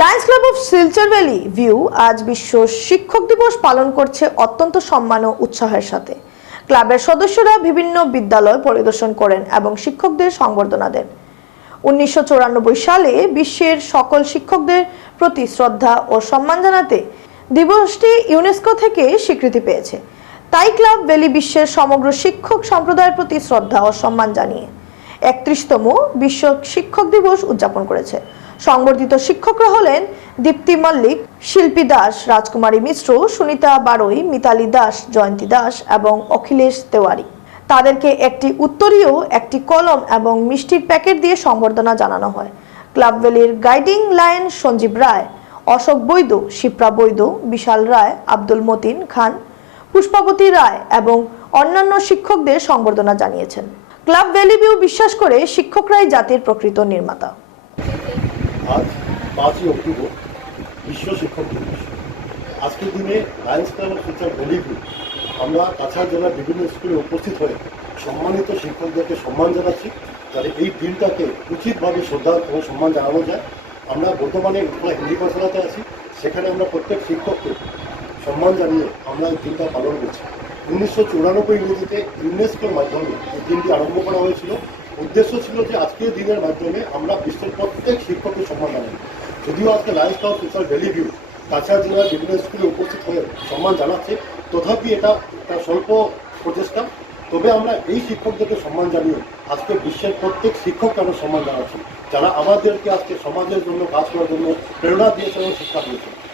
Lions club of Silchar valley view আজ বিশ্ব শিক্ষক দিবস পালন করছে অত্যন্ত সম্মান ও উৎসাহের সাথে। ক্লাবের সদস্যরা বিভিন্ন বিদ্যালয় পরিদর্শন করেন এবং শিক্ষকদের সংবর্ধনা দেন। উনিশশো সালে বিশ্বের সকল শিক্ষকদের প্রতি শ্রদ্ধা ও সম্মান জানাতে দিবসটি ইউনেস্কো থেকে স্বীকৃতি পেয়েছে। তাই ক্লাব ভ্যালি বিশ্বের সমগ্র শিক্ষক সম্প্রদায়ের প্রতি শ্রদ্ধা ও সম্মান জানিয়ে একত্রিশতম বিশ্ব শিক্ষক দিবস উদযাপন করেছে। সংবর্ধিত শিক্ষকরা হলেন দীপ্তি মল্লিক, শিল্পী দাস, রাজকুমারী মিশ্র, সুনিতা বারৈ মিতালি দাস, জয়ন্তী দাস এবং অখিলেশ তেওয়ারি। তাদেরকে একটি উত্তরীয়, একটি কলম এবং মিষ্টির প্যাকেট দিয়ে সংবর্ধনা জানানো হয়। ক্লাব ভ্যালির গাইডিং লাইন সঞ্জীব রায়, অশোক বৈদ্য, শিপ্রা বৈদ্য, বিশাল রায়, আব্দুল মতিন খান, পুষ্পাবতী রায় এবং অন্যান্য শিক্ষকদের সংবর্ধনা জানিয়েছেন। ক্লাব ভ্যালি ভিউ বিশ্বাস করে শিক্ষকরাই জাতির প্রকৃত নির্মাতা। আজ পাঁচই অক্টোবর বিশ্ব শিক্ষক দিবস। আজকের দিনে লায়ন্স ক্লাব অফ ভ্যালিভিউ আমরা কাছাড় জেলার বিভিন্ন স্কুলে উপস্থিত হয়ে সম্মানিত শিক্ষকদেরকে সম্মান জানাচ্ছি, যাতে এই দিনটাকে উচিতভাবে শ্রদ্ধা এবং সম্মান জানানো যায়। আমরা বর্তমানে উৎকলা হিন্দি পাঠশালাতে আছি, সেখানে আমরা প্রত্যেক শিক্ষককে সম্মান জানিয়ে আমরা এই দিনটা পালন করছি। উনিশশো চুরানব্বই ইংরেজিতে ইউনেস্কোর মাধ্যমে এই দিনটি আরম্ভ করা হয়েছিল। উদ্দেশ্য ছিল যে আজকের দিনের মাধ্যমে আমরা বিশ্বের প্রত্যেক শিক্ষককে সম্মান জানাই। যদিও আজকে lions club teacher valley view Cachar জেলার বিভিন্ন স্কুলে উপস্থিত হয়ে সম্মান জানাচ্ছে, তথাপি এটা একটা স্বল্প প্রচেষ্টা। তবে আমরা এই শিক্ষকদেরকে সম্মান জানিয়ে আজকে বিশ্বের প্রত্যেক শিক্ষককে আমরা সম্মান জানাচ্ছি, যারা আমাদেরকে আজকে সমাজের জন্য, কাজ করার জন্য প্রেরণা দিয়েছে এবং শিক্ষা দিয়েছে।